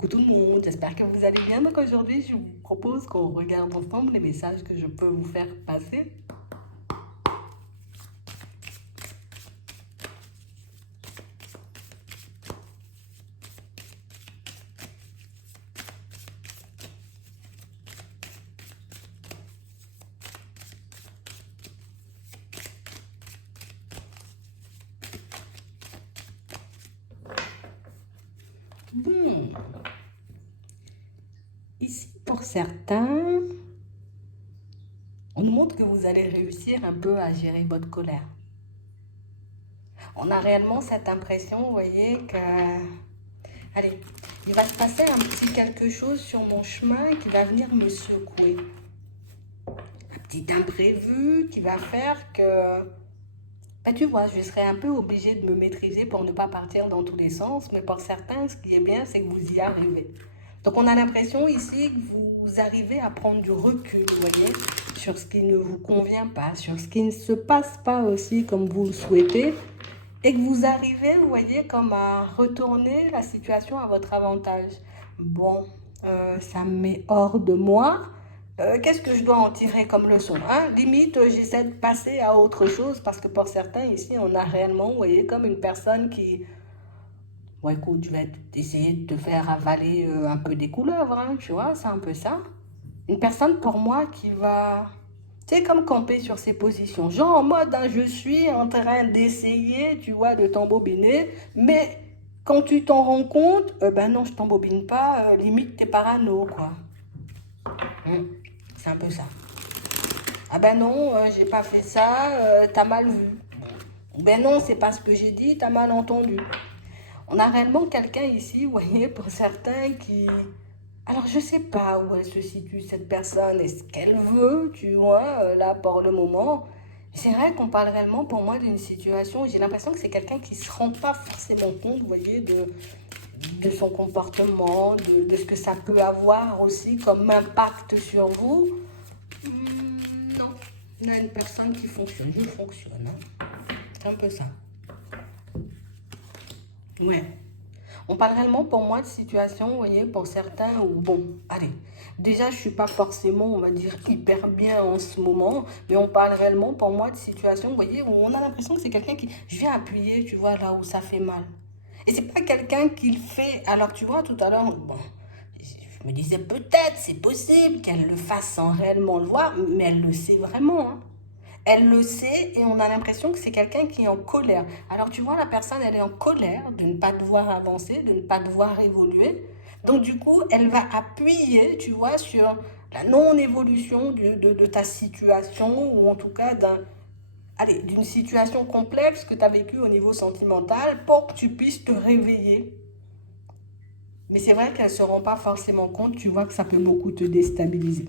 Coucou tout le monde, j'espère que vous allez bien. Donc aujourd'hui, je vous propose qu'on regarde ensemble les messages que je peux vous faire passer. Bon, ici pour certains, on nous montre que vous allez réussir un peu à gérer votre colère. On a réellement cette impression, vous voyez, que... Allez, il va se passer un petit quelque chose sur mon chemin qui va venir me secouer. Un petit imprévu qui va faire que... Ben, tu vois, je serais un peu obligée de me maîtriser pour ne pas partir dans tous les sens, mais pour certains, ce qui est bien, c'est que vous y arrivez. Donc on a l'impression ici que vous arrivez à prendre du recul, vous voyez, sur ce qui ne vous convient pas, sur ce qui ne se passe pas aussi comme vous le souhaitez, et que vous arrivez, vous voyez, comme à retourner la situation à votre avantage. Bon, ça me met hors de moi. Qu'est-ce que je dois en tirer comme leçon, hein? Limite, j'essaie de passer à autre chose parce que pour certains ici, on a réellement, vous voyez, comme une personne qui... Bon, écoute, je vais essayer de te faire avaler un peu des couleuvres, hein, tu vois, c'est un peu ça. Une personne pour moi qui va, tu sais, comme camper sur ses positions. Genre en mode, hein, je suis en train d'essayer, tu vois, de t'embobiner, mais quand tu t'en rends compte, ben non, je t'embobine pas, limite t'es parano, quoi. C'est un peu ça. Ah ben non, j'ai pas fait ça, t'as mal vu. Ben non, c'est pas ce que j'ai dit, t'as mal entendu. On a réellement quelqu'un ici, vous voyez, pour certains qui... Alors, je sais pas où elle se situe, cette personne, et ce qu'elle veut, tu vois, là, pour le moment. C'est vrai qu'on parle réellement, pour moi, d'une situation, j'ai l'impression que c'est quelqu'un qui se rend pas forcément compte, vous voyez, de son comportement, de ce que ça peut avoir aussi comme impact sur vous. Non, il y a une personne qui fonctionne, je fonctionne, hein. C'est un peu ça. Ouais. On parle réellement pour moi de situation, vous voyez, pour certains où, bon, allez, déjà je suis pas forcément, on va dire, hyper bien en ce moment, mais on parle réellement pour moi de situation, vous voyez, où on a l'impression que c'est quelqu'un qui vient appuyer, tu vois, là où ça fait mal. Et c'est pas quelqu'un qui le fait, alors tu vois, tout à l'heure, bon, je me disais peut-être, c'est possible qu'elle le fasse sans réellement le voir, mais elle le sait vraiment, hein. Elle le sait et on a l'impression que c'est quelqu'un qui est en colère. Alors tu vois, la personne, elle est en colère de ne pas devoir avancer, de ne pas devoir évoluer. Donc du coup, elle va appuyer, tu vois, sur la non-évolution de ta situation ou en tout cas d'une situation complexe que tu as vécue au niveau sentimental pour que tu puisses te réveiller. Mais c'est vrai qu'elle ne se rend pas forcément compte, tu vois que ça peut beaucoup te déstabiliser.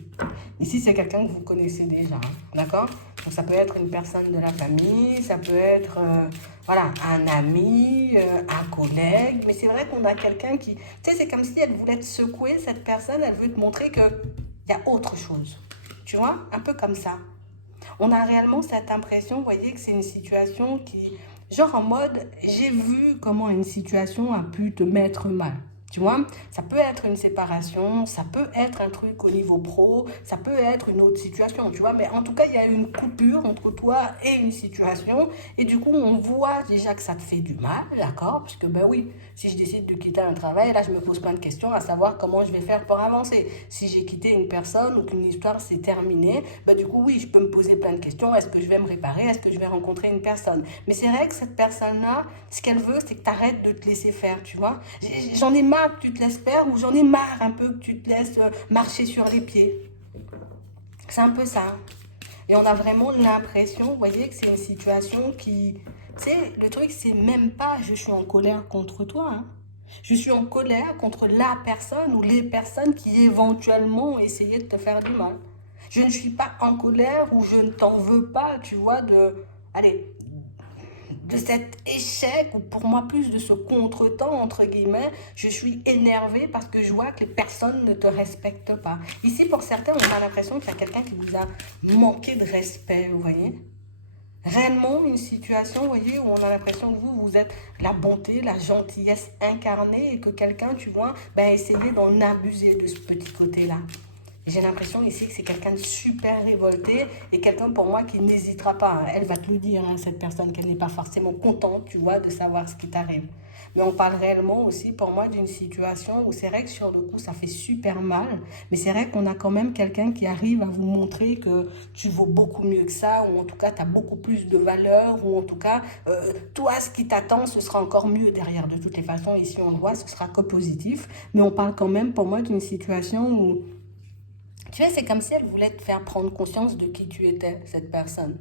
Ici, c'est quelqu'un que vous connaissez déjà, hein, d'accord? Donc ça peut être une personne de la famille, ça peut être voilà, un ami, un collègue. Mais c'est vrai qu'on a quelqu'un qui... Tu sais, c'est comme si elle voulait te secouer, cette personne, elle veut te montrer qu'il y a autre chose. Tu vois? Un peu comme ça. On a réellement cette impression, vous voyez, que c'est une situation qui... Genre en mode, j'ai vu comment une situation a pu te mettre mal. Tu vois, ça peut être une séparation, ça peut être un truc au niveau pro, ça peut être une autre situation, tu vois, mais en tout cas, il y a une coupure entre toi et une situation, et du coup, on voit déjà que ça te fait du mal, d'accord? Parce que, ben oui, si je décide de quitter un travail, là, je me pose plein de questions à savoir comment je vais faire pour avancer. Si j'ai quitté une personne ou qu'une histoire s'est terminée, ben du coup, oui, je peux me poser plein de questions. Est-ce que je vais me réparer? Est-ce que je vais rencontrer une personne? Mais c'est vrai que cette personne-là, ce qu'elle veut, c'est que tu arrêtes de te laisser faire, tu vois. J'en ai marre que tu te laisses faire ou j'en ai marre un peu que tu te laisses marcher sur les pieds. C'est un peu ça. Et on a vraiment l'impression, vous voyez, que c'est une situation qui... Tu sais, le truc, c'est même pas je suis en colère contre toi, hein. Je suis en colère contre la personne ou les personnes qui éventuellement ont essayé de te faire du mal. Je ne suis pas en colère ou je ne t'en veux pas, tu vois, allez, de cet échec, ou pour moi plus de ce contretemps, entre guillemets, je suis énervée parce que je vois que les personnes ne te respectent pas. Ici, pour certains, on a l'impression qu'il y a quelqu'un qui vous a manqué de respect, vous voyez. réellement une situation, vous voyez, où on a l'impression que vous êtes la bonté, la gentillesse incarnée et que quelqu'un, tu vois, ben, essayait d'en abuser de ce petit côté-là. J'ai l'impression ici que c'est quelqu'un de super révolté et quelqu'un pour moi qui n'hésitera pas. Elle va te le dire, hein, cette personne, qu'elle n'est pas forcément contente, tu vois, de savoir ce qui t'arrive. Mais on parle réellement aussi pour moi d'une situation où c'est vrai que sur le coup ça fait super mal, mais c'est vrai qu'on a quand même quelqu'un qui arrive à vous montrer que tu vaux beaucoup mieux que ça, ou en tout cas tu as beaucoup plus de valeur, ou en tout cas toi ce qui t'attend ce sera encore mieux derrière. De toutes les façons, ici on le voit, ce sera que positif, mais on parle quand même pour moi d'une situation où tu sais, c'est comme si elle voulait te faire prendre conscience de qui tu étais, cette personne.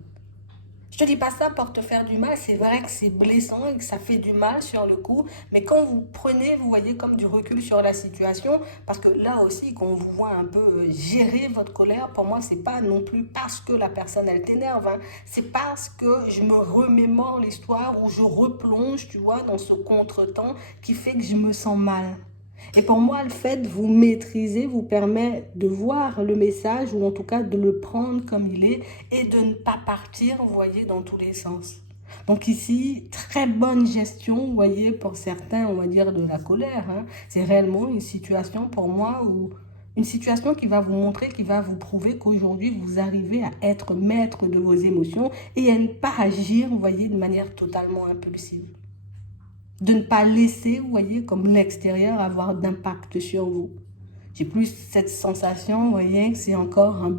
Je te dis pas ça pour te faire du mal, c'est vrai que c'est blessant et que ça fait du mal sur le coup, mais quand vous prenez, vous voyez, comme du recul sur la situation, parce que là aussi, quand on vous voit un peu gérer votre colère, pour moi, c'est pas non plus parce que la personne, elle t'énerve, hein. C'est parce que je me remémore l'histoire ou je replonge, tu vois, dans ce contretemps qui fait que je me sens mal. Et pour moi, le fait de vous maîtriser vous permet de voir le message ou en tout cas de le prendre comme il est et de ne pas partir, vous voyez, dans tous les sens. Donc ici, très bonne gestion, vous voyez, pour certains, on va dire, de la colère, hein. C'est réellement une situation pour moi où une situation qui va vous montrer, qui va vous prouver qu'aujourd'hui, vous arrivez à être maître de vos émotions et à ne pas agir, vous voyez, de manière totalement impulsive. De ne pas laisser, vous voyez, comme l'extérieur avoir d'impact sur vous. J'ai plus cette sensation, vous voyez, que c'est encore un...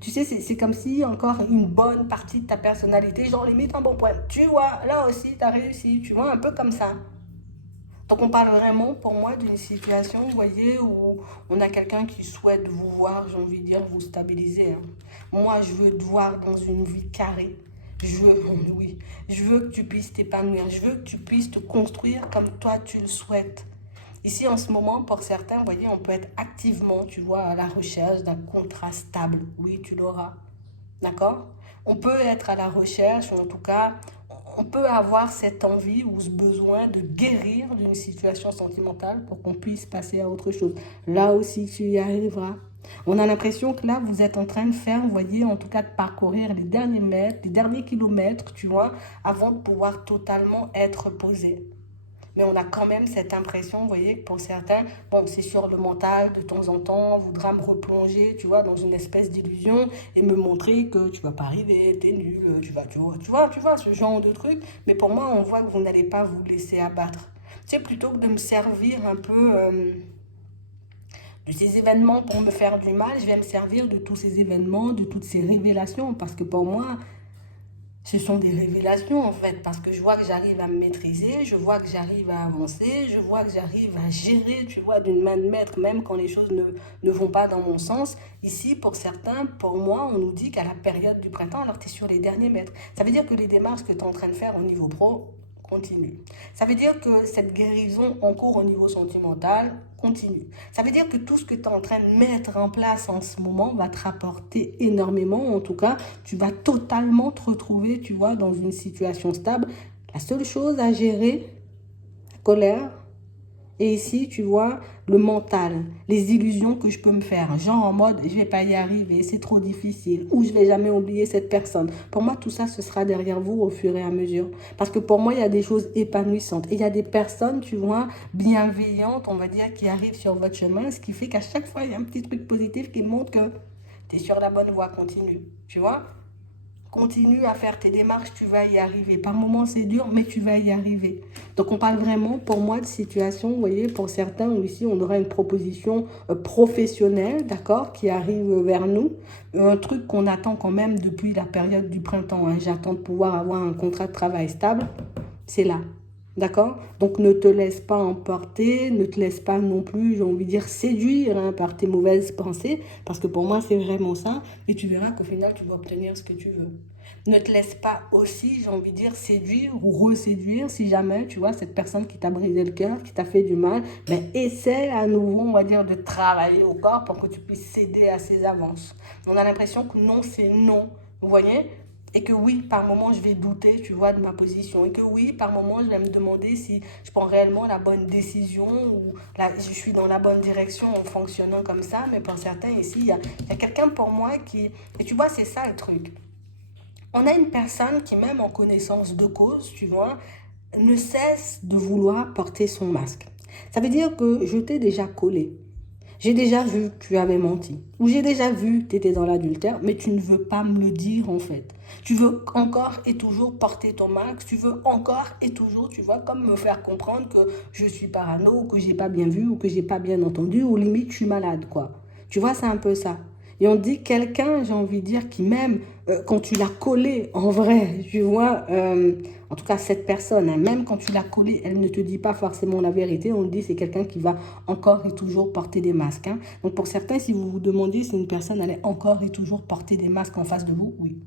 Tu sais, c'est comme si encore une bonne partie de ta personnalité, genre limite un bon point. Tu vois, là aussi, tu as réussi, tu vois, un peu comme ça. Donc on parle vraiment pour moi d'une situation, vous voyez, où on a quelqu'un qui souhaite vous voir, j'ai envie de dire, vous stabiliser, hein. Moi, je veux te voir dans une vie carrée. Je veux, oui, je veux que tu puisses t'épanouir. Je veux que tu puisses te construire comme toi tu le souhaites. Ici, en ce moment, pour certains, vous voyez, on peut être activement, tu vois, à la recherche d'un contrat stable. Oui, tu l'auras. D'accord? On peut être à la recherche, ou en tout cas, on peut avoir cette envie ou ce besoin de guérir d'une situation sentimentale pour qu'on puisse passer à autre chose. Là aussi, tu y arriveras. On a l'impression que là, vous êtes en train de faire, vous voyez, en tout cas de parcourir les derniers mètres, les derniers kilomètres, tu vois, avant de pouvoir totalement être posé. Mais on a quand même cette impression, vous voyez, que pour certains, bon, c'est sur le mental, de temps en temps, on voudra me replonger, tu vois, dans une espèce d'illusion et me montrer que tu vas pas arriver, t'es nul, tu vois, ce genre de truc. Mais pour moi, on voit que vous n'allez pas vous laisser abattre. Tu sais, plutôt que de me servir un peu de ces événements pour me faire du mal, je vais me servir de tous ces événements, de toutes ces révélations, parce que pour moi, ce sont des révélations en fait, parce que je vois que j'arrive à me maîtriser, je vois que j'arrive à avancer, je vois que j'arrive à gérer, tu vois, d'une main de maître, même quand les choses ne vont pas dans mon sens. Ici, pour certains, pour moi, on nous dit qu'à la période du printemps, alors tu es sur les derniers mètres. Ça veut dire que les démarches que tu es en train de faire au niveau pro, continue. Ça veut dire que cette guérison en cours au niveau sentimental continue. Ça veut dire que tout ce que tu es en train de mettre en place en ce moment va te rapporter énormément. En tout cas, tu vas totalement te retrouver, tu vois, dans une situation stable. La seule chose à gérer, la colère, et ici, tu vois, le mental, les illusions que je peux me faire, genre en mode, je vais pas y arriver, c'est trop difficile, ou je vais jamais oublier cette personne. Pour moi, tout ça, ce sera derrière vous au fur et à mesure. Parce que pour moi, il y a des choses épanouissantes. Et il y a des personnes, tu vois, bienveillantes, on va dire, qui arrivent sur votre chemin, ce qui fait qu'à chaque fois, il y a un petit truc positif qui montre que tu es sur la bonne voie, continue. Tu vois? Continue à faire tes démarches, tu vas y arriver. Par moments, c'est dur, mais tu vas y arriver. Donc, on parle vraiment, pour moi, de situation, vous voyez, pour certains, où ici, on aura une proposition professionnelle, d'accord, qui arrive vers nous. Un truc qu'on attend quand même depuis la période du printemps, hein. J'attends de pouvoir avoir un contrat de travail stable. C'est là. D'accord? Donc ne te laisse pas emporter, ne te laisse pas non plus, j'ai envie de dire, séduire, hein, par tes mauvaises pensées, parce que pour moi c'est vraiment ça, et tu verras qu'au final tu vas obtenir ce que tu veux. Ne te laisse pas aussi, j'ai envie de dire, séduire ou reséduire si jamais, tu vois, cette personne qui t'a brisé le cœur, qui t'a fait du mal, ben essaie à nouveau, on va dire, de travailler au corps pour que tu puisses céder à ses avances. On a l'impression que non, c'est non, vous voyez? Et que oui, par moment, je vais douter, tu vois, de ma position. Et que oui, par moment, je vais me demander si je prends réellement la bonne décision ou je suis dans la bonne direction en fonctionnant comme ça. Mais pour certains, ici, il y a quelqu'un pour moi qui... Et tu vois, c'est ça le truc. On a une personne qui, même en connaissance de cause, tu vois, ne cesse de vouloir porter son masque. Ça veut dire que je t'ai déjà collé. J'ai déjà vu que tu avais menti. Ou j'ai déjà vu que tu étais dans l'adultère, mais tu ne veux pas me le dire en fait. Tu veux encore et toujours porter ton masque. Tu veux encore et toujours, tu vois, comme me faire comprendre que je suis parano, ou que j'ai pas bien vu, ou que j'ai pas bien entendu, ou limite je suis malade, quoi. Tu vois, c'est un peu ça. Et on dit quelqu'un, j'ai envie de dire, qui même, quand tu l'as collé en vrai, tu vois, en tout cas cette personne, hein, même quand tu l'as collée, elle ne te dit pas forcément la vérité, on dit c'est quelqu'un qui va encore et toujours porter des masques. Hein. Donc pour certains, si vous vous demandez si une personne allait encore et toujours porter des masques en face de vous, oui.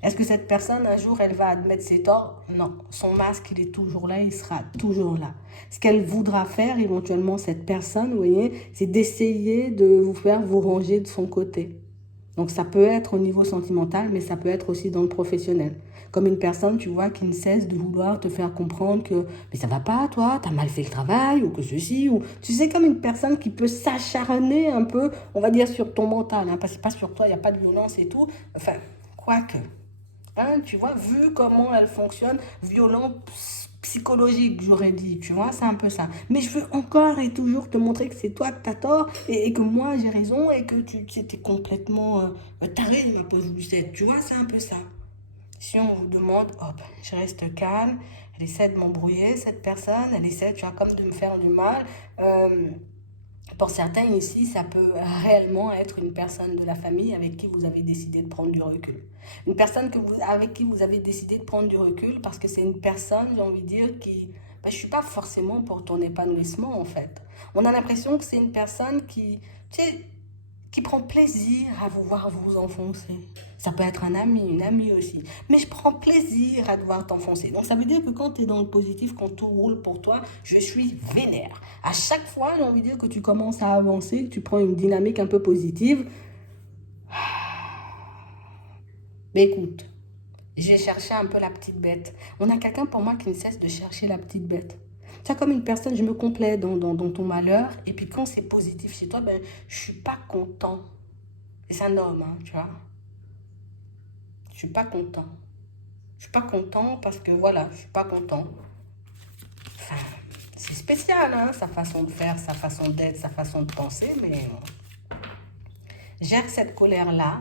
Est-ce que cette personne, un jour, elle va admettre ses torts? Non. Son masque, il est toujours là, il sera toujours là. Ce qu'elle voudra faire, éventuellement, cette personne, vous voyez, c'est d'essayer de vous faire vous ranger de son côté. Donc ça peut être au niveau sentimental, mais ça peut être aussi dans le professionnel. Comme une personne, tu vois, qui ne cesse de vouloir te faire comprendre que mais ça va pas, toi, t'as mal fait le travail, ou que ceci, ou tu sais, comme une personne qui peut s'acharner un peu, on va dire, sur ton mental, hein, parce que pas sur toi, il n'y a pas de violence et tout. Enfin, quoique. Hein, tu vois, vu comment elle fonctionne, violent psychologique, j'aurais dit, tu vois, c'est un peu ça. Mais je veux encore et toujours te montrer que c'est toi que t'as tort et que moi j'ai raison et que tu étais complètement taré, ma pauvre Lucette, tu vois, c'est un peu ça. Si on vous demande, hop, je reste calme, elle essaie de m'embrouiller, cette personne, elle essaie, tu vois, comme de me faire du mal. Euh, pour certains ici, ça peut réellement être une personne de la famille avec qui vous avez décidé de prendre du recul. Une personne avec qui vous avez décidé de prendre du recul parce que c'est une personne, j'ai envie de dire, qui... Ben, je ne suis pas forcément pour ton épanouissement en fait. On a l'impression que c'est une personne qui... Tu sais, qui prend plaisir à vous voir vous enfoncer. Ça peut être un ami, une amie aussi. Mais je prends plaisir à te voir t'enfoncer. Donc ça veut dire que quand tu es dans le positif, quand tout roule pour toi, je suis vénère. À chaque fois, j'ai envie de dire que tu commences à avancer, que tu prends une dynamique un peu positive. Mais écoute, j'ai cherché un peu la petite bête. On a quelqu'un pour moi qui ne cesse de chercher la petite bête. Tu as comme une personne, je me complais dans ton malheur. Et puis quand c'est positif chez toi, ben, je suis pas content. Et c'est un homme, hein, tu vois. Je suis pas content. Je suis pas content parce que voilà, je suis pas content. Enfin, c'est spécial, hein, sa façon de faire, sa façon d'être, sa façon de penser, mais gère cette colère-là.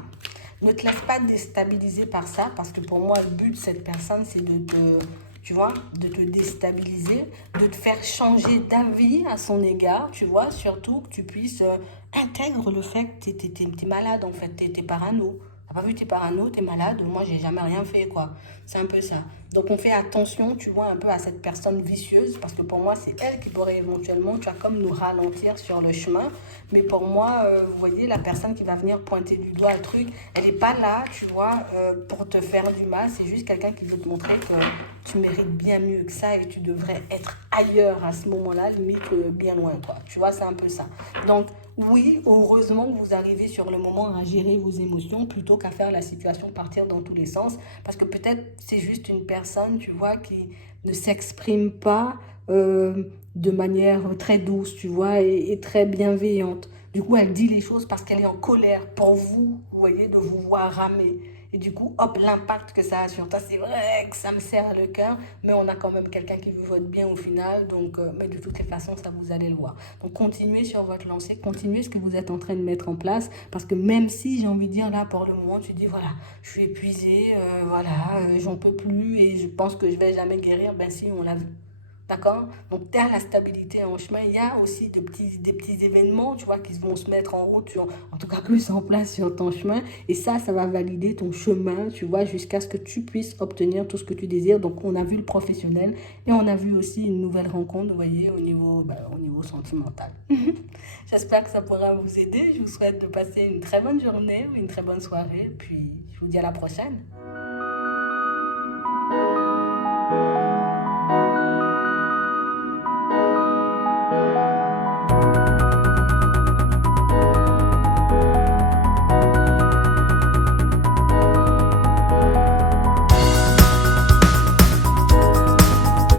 Ne te laisse pas déstabiliser par ça, parce que pour moi, le but de cette personne, c'est de te, tu vois, de te déstabiliser, de te faire changer d'avis à son égard, tu vois, surtout que tu puisses intègre le fait que t'es malade, en fait, t'es parano. T'as pas vu, t'es parano, t'es malade, moi, j'ai jamais rien fait, quoi. C'est un peu ça. Donc, on fait attention, tu vois, un peu à cette personne vicieuse, parce que pour moi, c'est elle qui pourrait éventuellement, tu vois, comme nous ralentir sur le chemin. Mais pour moi, vous voyez, la personne qui va venir pointer du doigt le truc, elle n'est pas là, tu vois, pour te faire du mal. C'est juste quelqu'un qui veut te montrer que tu mérites bien mieux que ça et tu devrais être ailleurs à ce moment-là, limite bien loin, quoi. Tu vois, c'est un peu ça. Donc, oui, heureusement que vous arrivez sur le moment à gérer vos émotions plutôt qu'à faire la situation partir dans tous les sens. Parce que peut-être c'est juste une personne, tu vois, qui ne s'exprime pas de manière très douce, tu vois, et très bienveillante. Du coup, elle dit les choses parce qu'elle est en colère pour vous, vous voyez, de vous voir ramer. Et du coup, hop, l'impact que ça a sur toi, c'est vrai que ça me serre le cœur, mais on a quand même quelqu'un qui veut votre bien au final, donc, mais de toutes les façons, ça vous allez le voir. Donc, continuez sur votre lancée, continuez ce que vous êtes en train de mettre en place, parce que même si, j'ai envie de dire, là, pour le moment, tu dis, voilà, je suis épuisée, voilà, j'en peux plus, et je pense que je vais jamais guérir, ben si, on l'a vu. D'accord? Donc, tu as la stabilité en chemin. Il y a aussi des petits événements, tu vois, qui vont se mettre en route, en tout cas plus en place sur ton chemin. Et ça va valider ton chemin, tu vois, jusqu'à ce que tu puisses obtenir tout ce que tu désires. Donc, on a vu le professionnel et on a vu aussi une nouvelle rencontre, vous voyez, au niveau sentimental. J'espère que ça pourra vous aider. Je vous souhaite de passer une très bonne journée ou une très bonne soirée. Puis, je vous dis à la prochaine.